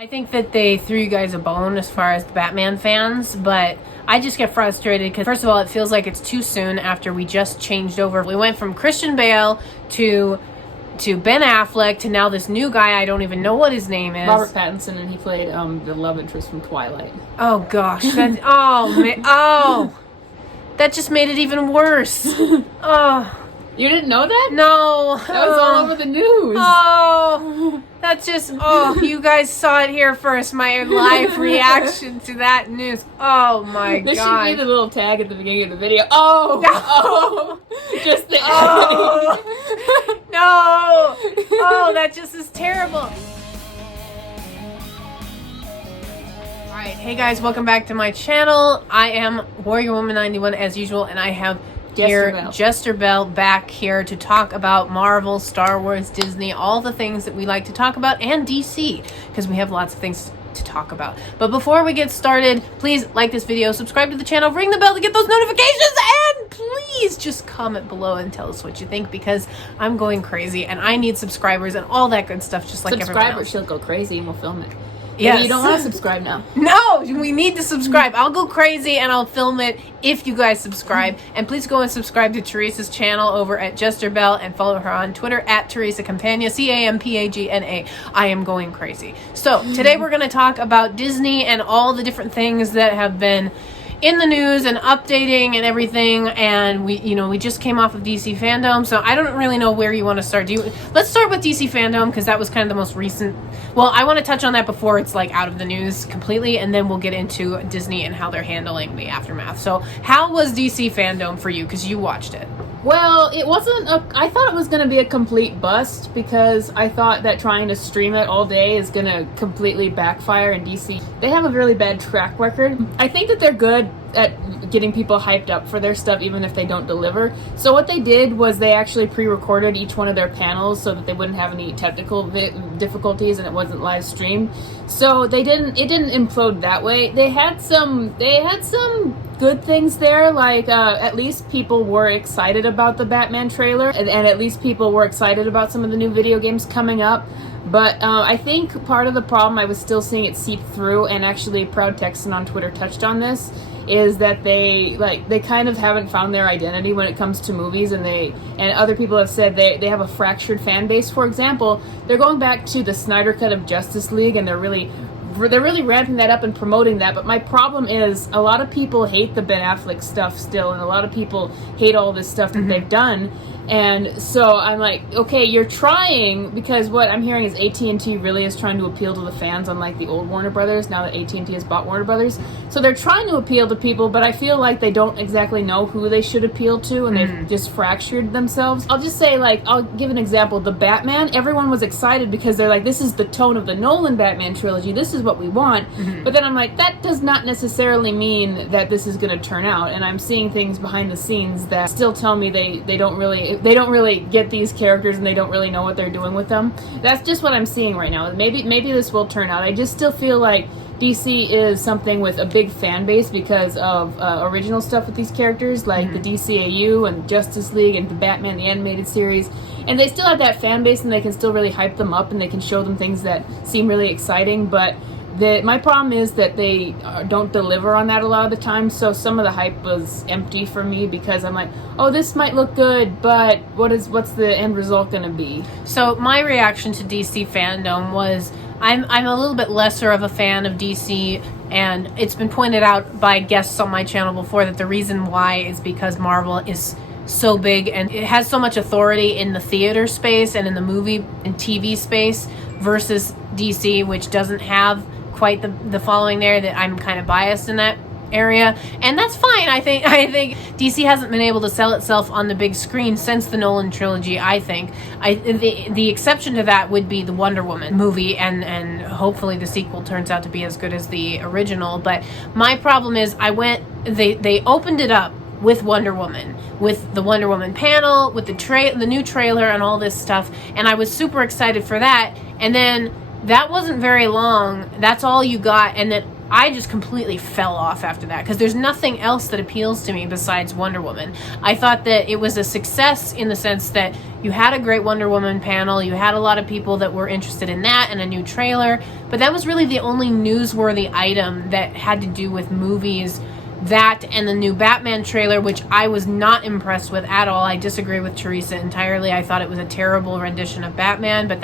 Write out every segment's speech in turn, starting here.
I think that they threw you guys a bone as far as the Batman fans, but I just get frustrated because, first of all, it feels like it's too soon after we just changed over. We went from Christian Bale to Ben Affleck to now this new guy. I don't even know what his name is. Robert Pattinson, and he played the love interest from Twilight. Oh gosh, that that just made it even worse. Oh. You didn't know that? No. That was all over the news. Oh, that's just, you guys saw it here first. My live reaction to that news. Oh my God. This should be the little tag at the beginning of the video. Oh, no. Oh, just the No. Oh, that just is terrible. Alright, hey guys, welcome back to my channel. I am Warrior Woman 91 as usual, and I have here JesterBell back here to talk about Marvel, Star Wars, Disney, all the things that we like to talk about, and DC, because we have lots of things to talk about. But before we get started, please like this video, subscribe to the channel, ring the bell to get those notifications, and please just comment below and tell us what you think, because I'm going crazy and I need subscribers and all that good stuff, just like everyone else. Subscribers, she'll go crazy and we'll film it. Yes. You don't want to subscribe now. No, we need to subscribe. I'll go crazy and I'll film it if you guys subscribe. And please go and subscribe to Theresa's channel over at JesterBell and follow her on Twitter at Theresa Campagna, Campagna. I am going crazy. So today we're going to talk about Disney and all the different things that have been in the news and updating and everything, and we just came off of DC Fandom, so I don't really know where you want to start. Let's start with DC Fandom, because that was kind of the most recent. Well, I want to touch on that before it's like out of the news completely, and then we'll get into Disney and how they're handling the aftermath. So how was DC Fandom for you, because you watched it? Well, it wasn't I thought it was going to be a complete bust, because I thought that trying to stream it all day is going to completely backfire in DC. They have a really bad track record. I think that they're good at getting people hyped up for their stuff even if they don't deliver. So what they did was they actually pre-recorded each one of their panels so that they wouldn't have any technical difficulties and it wasn't live streamed. So it didn't implode that way. They had some good things there, like at least people were excited about the Batman trailer, and at least people were excited about some of the new video games coming up. But I think part of the problem, I was still seeing it seep through, and actually Proud Texan on Twitter touched on this, is that they kind of haven't found their identity when it comes to movies, and other people have said they have a fractured fan base. For example, they're going back to the Snyder Cut of Justice League, and they're really ramping that up and promoting that. But my problem is a lot of people hate the Ben Affleck stuff still, and a lot of people hate all this stuff that they've done. And so I'm like, okay, you're trying, because what I'm hearing is AT&T really is trying to appeal to the fans, unlike the old Warner Brothers, now that AT&T has bought Warner Brothers. So they're trying to appeal to people, but I feel like they don't exactly know who they should appeal to, and they've just fractured themselves. I'll just say, I'll give an example. The Batman, everyone was excited because they're like, this is the tone of the Nolan Batman trilogy, this is what we want. But then I'm like, that does not necessarily mean that this is going to turn out. And I'm seeing things behind the scenes that still tell me they don't really get these characters, and they don't really know what they're doing with them. That's just what I'm seeing right now. Maybe this will turn out. I just still feel like DC is something with a big fan base because of original stuff with these characters, like the DCAU and Justice League and the Batman the Animated Series. And they still have that fan base, and they can still really hype them up, and they can show them things that seem really exciting. But my problem is that they don't deliver on that a lot of the time, so some of the hype was empty for me, because I'm like, oh, this might look good, but what's the end result going to be? So my reaction to DC Fandom was, I'm a little bit lesser of a fan of DC, and it's been pointed out by guests on my channel before that the reason why is because Marvel is so big and it has so much authority in the theater space and in the movie and TV space versus DC, which doesn't have quite the following there, that I'm kind of biased in that area, and that's fine. I think DC hasn't been able to sell itself on the big screen since the Nolan trilogy. I think the exception to that would be the Wonder Woman movie, and hopefully the sequel turns out to be as good as the original. But my problem is they opened it up with Wonder Woman, with the Wonder Woman panel, with the new trailer and all this stuff, and I was super excited for that, and then that wasn't very long. That's all you got, and then I just completely fell off after that because there's nothing else that appeals to me besides Wonder Woman. I thought that it was a success in the sense that you had a great Wonder Woman panel, you had a lot of people that were interested in that and a new trailer, but that was really the only newsworthy item that had to do with movies. That and the new Batman trailer, which I was not impressed with at all. I disagree with Theresa entirely. I thought it was a terrible rendition of Batman, but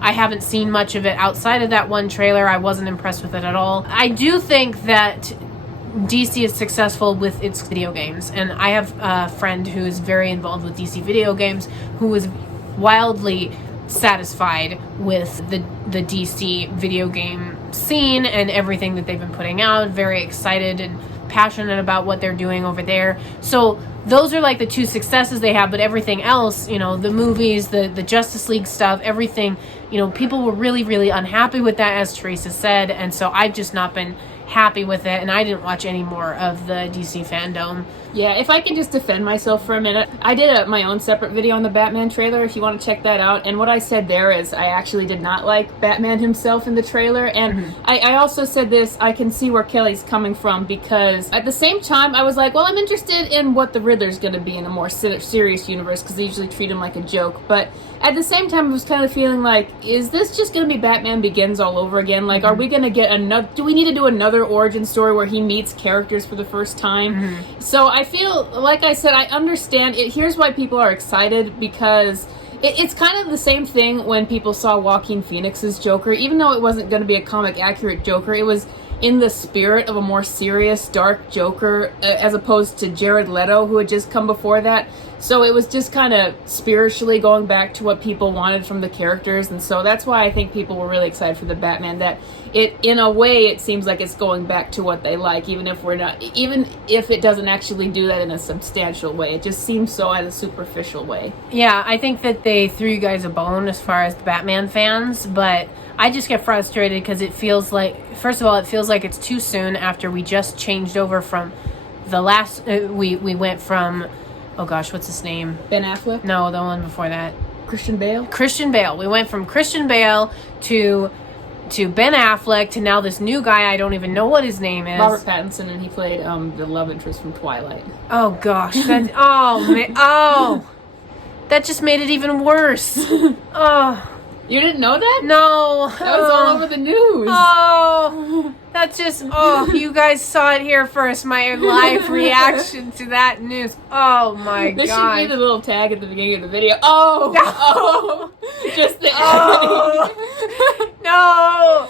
I haven't seen much of it outside of that one trailer. I wasn't impressed with it at all. I do think that DC is successful with its video games, and I have a friend who is very involved with DC video games who was wildly satisfied with the DC video game scene and everything that they've been putting out. Very excited and passionate about what they're doing over there. So those are like the two successes they have, but everything else, the movies, the Justice League stuff, everything, people were really, really unhappy with that, as Theresa said, and so I've just not been happy with it, and I didn't watch any more of the DC Fandom. Yeah, if I can just defend myself for a minute, I did my own separate video on the Batman trailer, if you want to check that out, and what I said there is I actually did not like Batman himself in the trailer, and I also said this, I can see where Kelly's coming from, because at the same time, I was like, well, I'm interested in what the Riddler's going to be in a more serious universe, because they usually treat him like a joke, but at the same time, I was kind of feeling like, is this just going to be Batman Begins all over again? Like, are we going to get another, do we need to do another origin story where he meets characters for the first time? So I feel, like I said, I understand it. Here's why people are excited, because it's kind of the same thing when people saw Joaquin Phoenix's Joker. Even though it wasn't going to be a comic accurate Joker, it was in the spirit of a more serious, dark Joker, as opposed to Jared Leto, who had just come before that. So it was just kind of spiritually going back to what people wanted from the characters, and so that's why I think people were really excited for the Batman, that it, in a way, it seems like it's going back to what they like, even if it doesn't actually do that in a substantial way. It just seems so at a superficial way. Yeah, I think that they threw you guys a bone as far as the Batman fans, but I just get frustrated because it feels like, first of all, it feels like it's too soon after we just changed over from the last, we went from, oh gosh, what's his name? Ben Affleck? No, the one before that. Christian Bale? Christian Bale. We went from Christian Bale to Ben Affleck to now this new guy, I don't even know what his name is. Robert Pattinson, and he played the love interest from Twilight. Oh gosh, that, that just made it even worse. Oh. You didn't know that? No. That was all over the news. Oh, that's just, you guys saw it here first. My live reaction to that news. Oh my god. This should be the little tag at the beginning of the video. Oh. Just the No.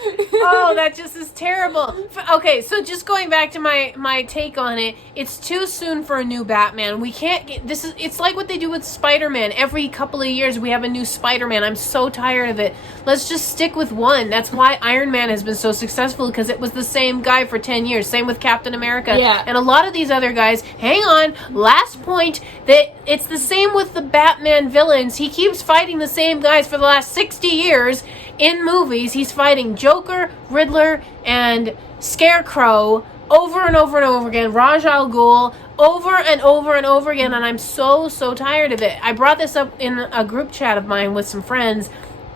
Oh, that just is terrible. Okay, so just going back to my take on it, it's too soon for a new Batman. We can't get, it's like what they do with Spider-Man. Every couple of years we have a new Spider-Man. I'm so tired of it. Let's just stick with one. That's why Iron Man has been so successful, because it was the same guy for 10 years. Same with Captain America. Yeah. And a lot of these other guys, hang on, last point, that it's the same with the Batman villains. He keeps fighting the same guys for the last 60 years in movies. He's fighting Joker, Riddler, and Scarecrow over and over and over again. Ra's al Ghul over and over and over again, and I'm so tired of it. I brought this up in a group chat of mine with some friends.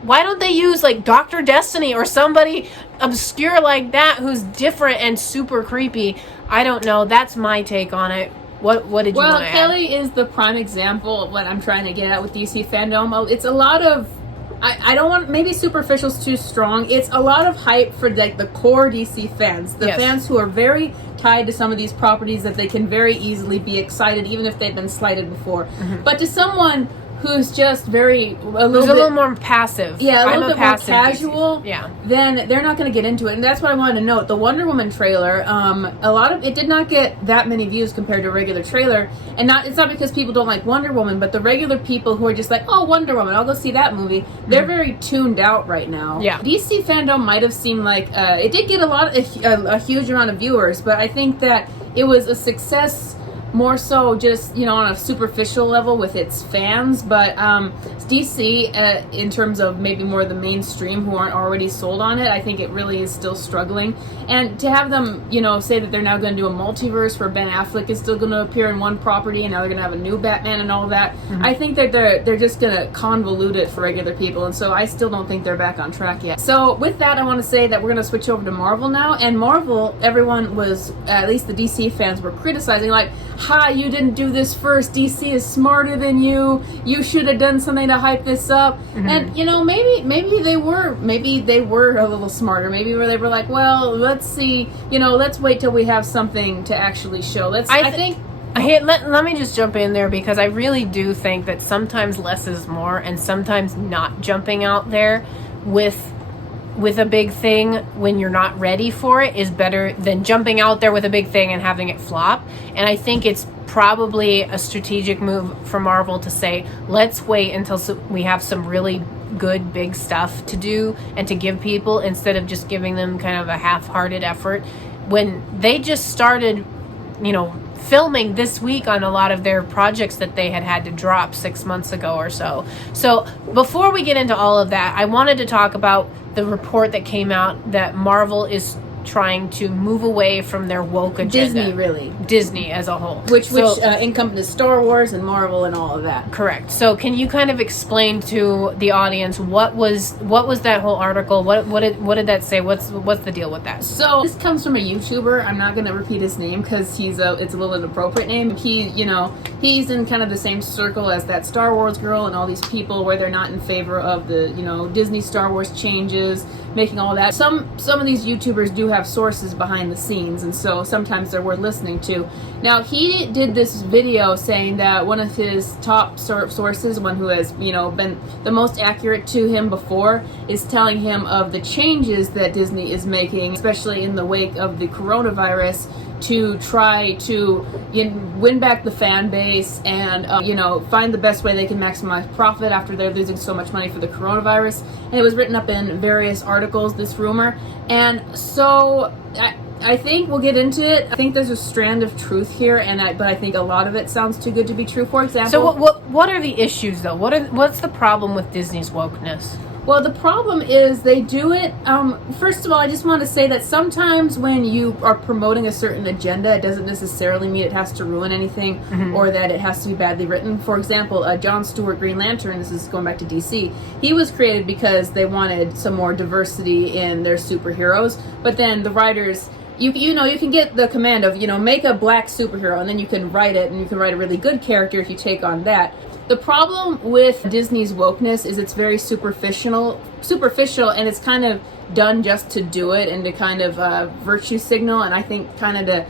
Why don't they use like Dr. Destiny or somebody obscure like that who's different and super creepy? I don't know. That's my take on it. What did you want to add? Well, Kelly is the prime example of what I'm trying to get at with DC Fandom. It's a lot of, I don't want, maybe superficial's too strong. It's a lot of hype for like the core DC fans. The fans who are very tied to some of these properties that they can very easily be excited even if they've been slighted before. But to someone who's just a little more passive. Yeah, a little bit more casual. Yeah. Then they're not going to get into it, and that's what I wanted to note. The Wonder Woman trailer, it did not get that many views compared to a regular trailer, and it's not because people don't like Wonder Woman, but the regular people who are just like, oh, Wonder Woman, I'll go see that movie. They're very tuned out right now. Yeah. DC Fandom might have seemed like it did get a huge amount of viewers, but I think that it was a success more so just, you know, on a superficial level with its fans, but DC, in terms of maybe more the mainstream who aren't already sold on it, I think it really is still struggling. And to have them, you know, say that they're now going to do a multiverse where Ben Affleck is still going to appear in one property and now they're going to have a new Batman and all of that, I think that they're just going to convolute it for regular people, and so I still don't think they're back on track yet. So with that, I want to say that we're going to switch over to Marvel now, and Marvel, everyone was, at least the DC fans were criticizing, like, ha, you didn't do this first, DC is smarter than you should have done something to hype this up. And, you know, maybe they were a little smarter, maybe where they were like, well, let's see, you know, let's wait till we have something to actually show. Let me just jump in there, because I really do think that sometimes less is more, and sometimes not jumping out there with a big thing when you're not ready for it is better than jumping out there with a big thing and having it flop. And I think it's probably a strategic move for Marvel to say, let's wait until we have some really good big stuff to do and to give people, instead of just giving them kind of a half-hearted effort when they just started, you know, filming this week on a lot of their projects that they had to drop 6 months ago or so. So before we get into all of that, I wanted to talk about the report that came out that Marvel is trying to move away from their woke agenda. Disney as a whole. Which encompasses Star Wars and Marvel and all of that. Correct. So can you kind of explain to the audience what was that whole article? What did that say? What's the deal with that? So this comes from a YouTuber. I'm not going to repeat his name because it's a little inappropriate name. He's in kind of the same circle as that Star Wars girl and all these people where they're not in favor of the, you know, Disney Star Wars changes, making all that. Some of these YouTubers do have sources behind the scenes, and so sometimes they're worth listening to. Now, he did this video saying that one of his top sources, one who has, you know, been the most accurate to him before, is telling him of the changes that Disney is making, especially in the wake of the coronavirus, to try to win back the fan base and find the best way they can maximize profit after they're losing so much money for the coronavirus. And it was written up in various articles, this rumor, and so I think we'll get into it. I think there's a strand of truth here, but I think a lot of it sounds too good to be true. For example, so what are the issues though? What's the problem with Disney's wokeness? Well, the problem is they do it. First of all, I just want to say that sometimes when you are promoting a certain agenda, it doesn't necessarily mean it has to ruin anything or that it has to be badly written. For example, Jon Stewart Green Lantern, this is going back to DC, he was created because they wanted some more diversity in their superheroes, but then the writers... You can get the command of, make a black superhero, and then you can write it, and you can write a really good character if you take on that. The problem with Disney's wokeness is it's very superficial, and it's kind of done just to do it and to kind of virtue signal, and I think kind of to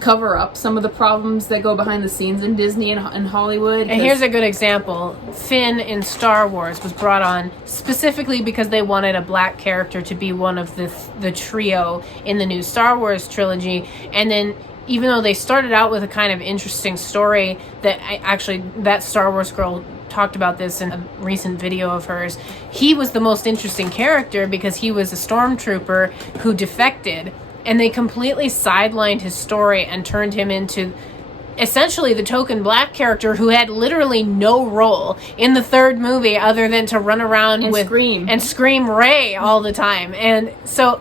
cover up some of the problems that go behind the scenes in Disney and Hollywood. And here's a good example. Finn in Star Wars was brought on specifically because they wanted a black character to be one of the trio in the new Star Wars trilogy. And then even though they started out with a kind of interesting story that Star Wars girl talked about this in a recent video of hers, he was the most interesting character because he was a stormtrooper who defected. And they completely sidelined his story and turned him into essentially the token black character who had literally no role in the third movie other than to run around and scream Rey all the time. And so,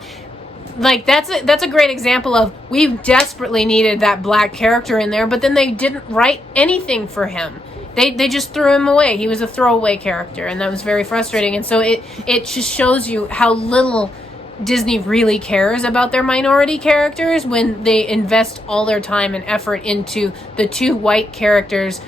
like, that's a great example of we desperately needed that black character in there, but then they didn't write anything for him. They just threw him away. He was a throwaway character, and that was very frustrating. And so it just shows you how little Disney really cares about their minority characters when they invest all their time and effort into the two white characters,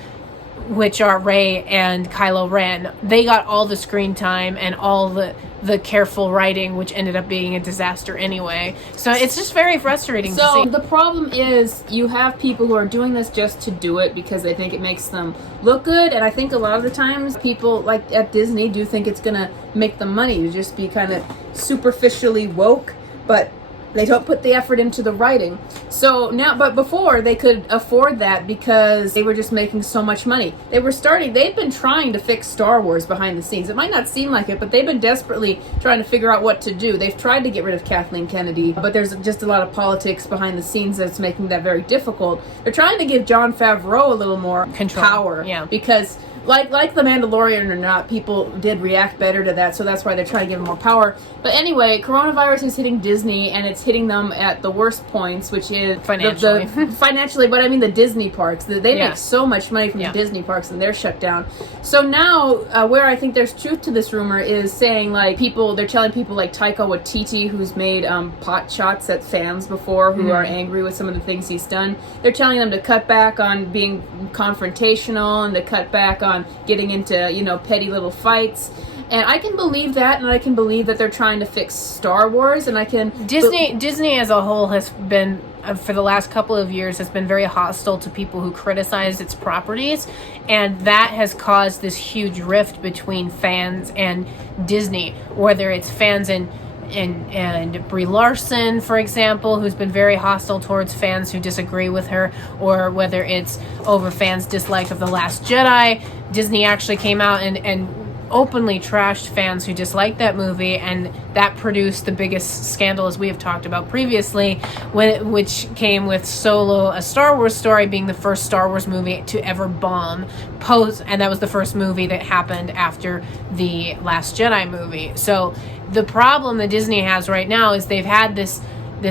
which are Rey and Kylo Ren. They got all the screen time and all the careful writing, which ended up being a disaster anyway. So it's just very frustrating to see. So the problem is you have people who are doing this just to do it because they think it makes them look good, and I think a lot of the times people like at Disney do think it's gonna make them money to just be kind of superficially woke, but They don't put the effort into the writing. So now, but before they could afford that because they were just making so much money. They've been trying to fix Star Wars behind the scenes. It might not seem like it, but they've been desperately trying to figure out what to do. They've tried to get rid of Kathleen Kennedy, but there's just a lot of politics behind the scenes that's making that very difficult. They're trying to give Jon Favreau a little more power. Yeah. Because like The Mandalorian or not, people did react better to that, so that's why they're trying to give him more power. But anyway, coronavirus is hitting Disney, and it's hitting them at the worst points, which is financially. Financially, but I mean the Disney parks. They make so much money from the Disney parks, and they're shut down. So now, where I think there's truth to this rumor is saying, like, they're telling people like Taika Waititi, who's made pot shots at fans before, who are angry with some of the things he's done. They're telling them to cut back on being confrontational and to cut back on getting into, petty little fights. And I can believe that, and I can believe that they're trying to fix Star Wars, and I can... Disney as a whole has been, for the last couple of years, has been very hostile to people who criticize its properties, and that has caused this huge rift between fans and Disney, whether it's fans and Brie Larson, for example, who's been very hostile towards fans who disagree with her, or whether it's over fans' dislike of The Last Jedi. Disney actually came out and openly trashed fans who disliked that movie, and that produced the biggest scandal, as we have talked about previously, which came with Solo, A Star Wars Story, being the first Star Wars movie to ever bomb and that was the first movie that happened after the Last Jedi movie. So the problem that Disney has right now is they've had this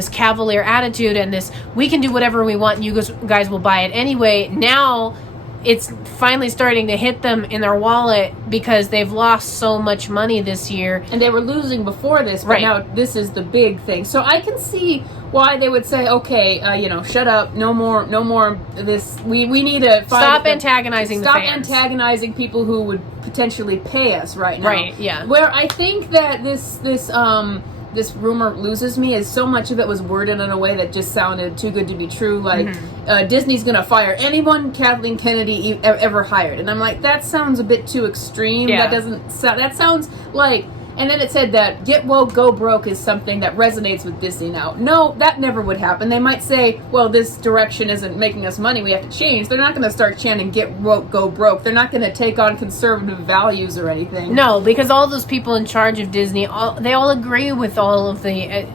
cavalier attitude and this, we can do whatever we want and you guys will buy it anyway. Now it's finally starting to hit them in their wallet because they've lost so much money this year. And they were losing before this, but now this is the big thing. So I can see why they would say, okay, shut up, no more this. We need to stop antagonizing the fans. Stop antagonizing people who would potentially pay us right now. Right, yeah. Where I think that this rumor loses me is so much of it was worded in a way that just sounded too good to be true. Like, Disney's going to fire anyone Kathleen Kennedy ever hired. And I'm like, that sounds a bit too extreme. Yeah. That sounds like... And then it said that get woke, go broke is something that resonates with Disney now. No, that never would happen. They might say, well, this direction isn't making us money, we have to change. They're not going to start chanting get woke, go broke. They're not going to take on conservative values or anything. No, because all those people in charge of Disney, they all agree with all of the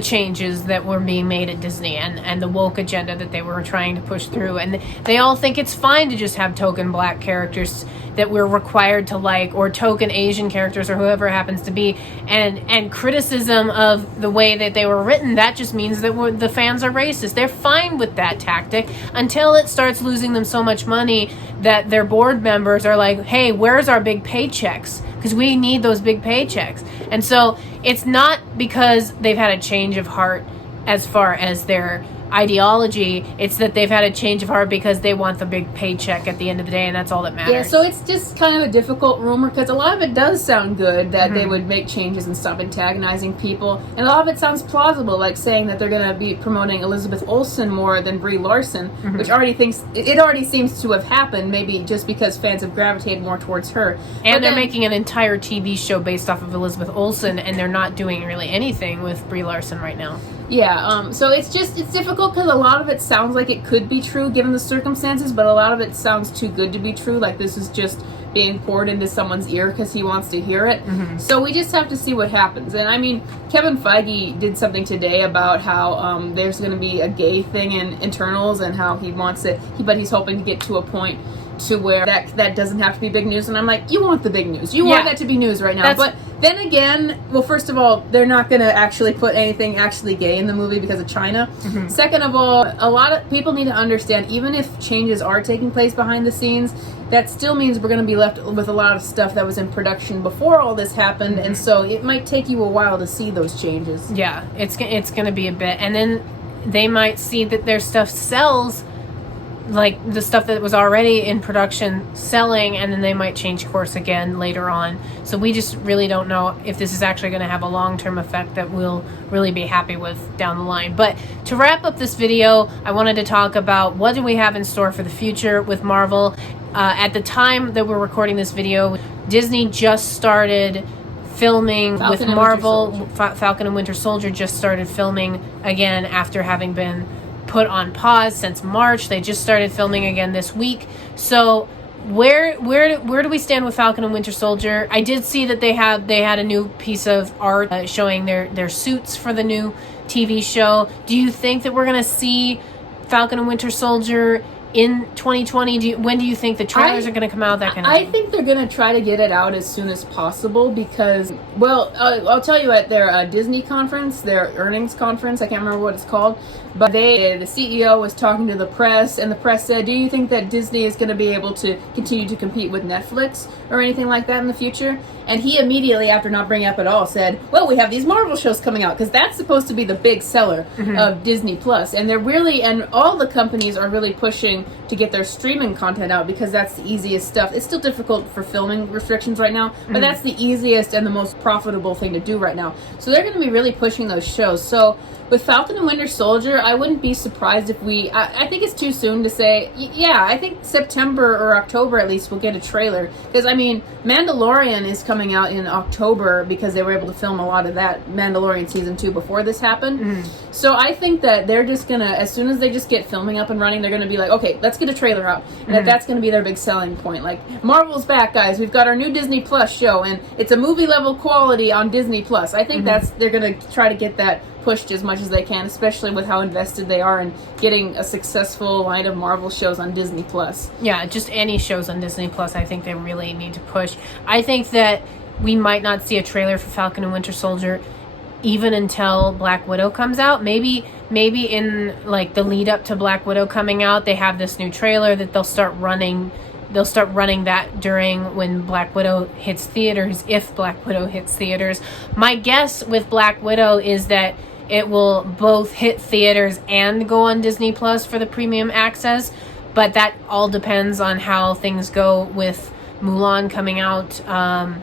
changes that were being made at Disney and the woke agenda that they were trying to push through. And they all think it's fine to just have token black characters that we're required to like, or token Asian characters, or whoever it happens to be. And criticism of the way that they were written, that just means that the fans are racist. They're fine with that tactic until it starts losing them so much money that their board members are like, hey, where's our big paychecks? Because we need those big paychecks. And so it's not because they've had a change of heart as far as their ideology, it's that they've had a change of heart because they want the big paycheck at the end of the day, and that's all that matters. Yeah, so it's just kind of a difficult rumor because a lot of it does sound good that they would make changes and stop antagonizing people, and a lot of it sounds plausible, like saying that they're going to be promoting Elizabeth Olsen more than Brie Larson, which already seems to have happened, maybe just because fans have gravitated more towards her. And they're making an entire TV show based off of Elizabeth Olsen, and they're not doing really anything with Brie Larson right now. Yeah, so it's difficult because a lot of it sounds like it could be true given the circumstances, but a lot of it sounds too good to be true, like this is just being poured into someone's ear because he wants to hear it. So we just have to see what happens. And I mean, Kevin Feige did something today about how there's going to be a gay thing in internals and how he wants it, but he's hoping to get to a point to where that doesn't have to be big news. And I'm like, you want the big news. You want that to be news right now. But then again, well, first of all, they're not going to actually put anything actually gay in the movie because of China. Second of all, a lot of people need to understand, even if changes are taking place behind the scenes, that still means we're going to be left with a lot of stuff that was in production before all this happened. And so it might take you a while to see those changes. Yeah, it's going to be a bit. And then they might see that their stuff sells, like the stuff that was already in production selling, and then they might change course again later on. So we just really don't know if this is actually going to have a long-term effect that we'll really be happy with down the line. But to wrap up this video, I wanted to talk about what do we have in store for the future with Marvel. At the time that we're recording this video, Disney just started filming Falcon with and Marvel. Winter Soldier. Falcon and Winter Soldier just started filming again after having been put on pause since March. They just started filming again this week. So where do we stand with Falcon and Winter Soldier? I did see that they had a new piece of art showing their suits for the new TV show. Do you think that we're going to see Falcon and Winter Soldier in 2020? When do you think the trailers are going to come out? That kind of I thing? think they're going to try to get it out as soon as possible because, well, I'll tell you at their Disney conference, their earnings conference, I can't remember what it's called, but the CEO was talking to the press, and the press said, do you think that Disney is going to be able to continue to compete with Netflix or anything like that in the future? And he immediately, after not bringing it up at all, said, well, we have these Marvel shows coming out, because that's supposed to be the big seller of Disney Plus. And they're really, and all the companies are really pushing to get their streaming content out, because that's the easiest stuff. It's still difficult for filming restrictions right now, but that's the easiest and the most profitable thing to do right now. So they're going to be really pushing those shows. So with Falcon and Winter Soldier, I wouldn't be surprised if I think it's too soon to say, yeah, I think September or October at least we'll get a trailer. Because, I mean, Mandalorian is coming out in October because they were able to film a lot of that Mandalorian Season 2 before this happened. So I think that they're just going to, as soon as they just get filming up and running, they're going to be like, okay, let's get a trailer out. And that's going to be their big selling point. Like, Marvel's back, guys. We've got our new Disney Plus show, and it's a movie-level quality on Disney Plus. I think they're going to try to get that pushed as much as they can, especially with how invested they are in getting a successful line of Marvel shows on Disney Plus. Yeah, just any shows on Disney Plus, I think they really need to push. I think that we might not see a trailer for Falcon and Winter Soldier even until Black Widow comes out. Maybe in like the lead up to Black Widow coming out, they have this new trailer that they'll start running that during when Black Widow hits theaters, if Black Widow hits theaters. My guess with Black Widow is that it will both hit theaters and go on Disney Plus for the premium access, but that all depends on how things go with Mulan coming out. On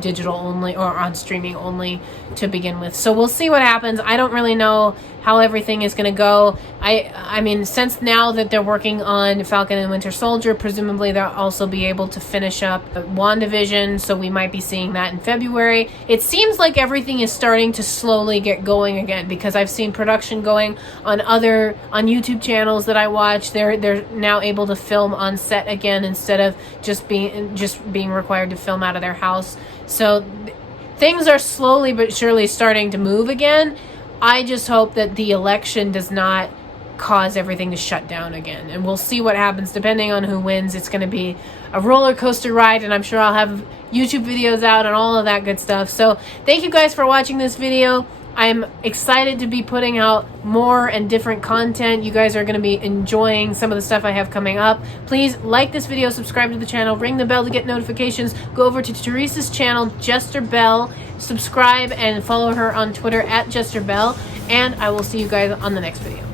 digital only or on streaming only to begin with. So we'll see what happens. I don't really know how everything is going to go. I mean, since now that they're working on Falcon and Winter Soldier, presumably they'll also be able to finish up WandaVision, so we might be seeing that in February. It seems like everything is starting to slowly get going again, because I've seen production going on YouTube channels that I watch. They're now able to film on set again instead of just being required to film out of their house. So things are slowly but surely starting to move again. I just hope that the election does not cause everything to shut down again. And we'll see what happens depending on who wins. It's going to be a roller coaster ride, and I'm sure I'll have YouTube videos out and all of that good stuff. So thank you guys for watching this video. I'm excited to be putting out more and different content. You guys are going to be enjoying some of the stuff I have coming up. Please like this video, subscribe to the channel, ring the bell to get notifications. Go over to Theresa's channel, JesterBell. Subscribe and follow her on Twitter at JesterBell. And I will see you guys on the next video.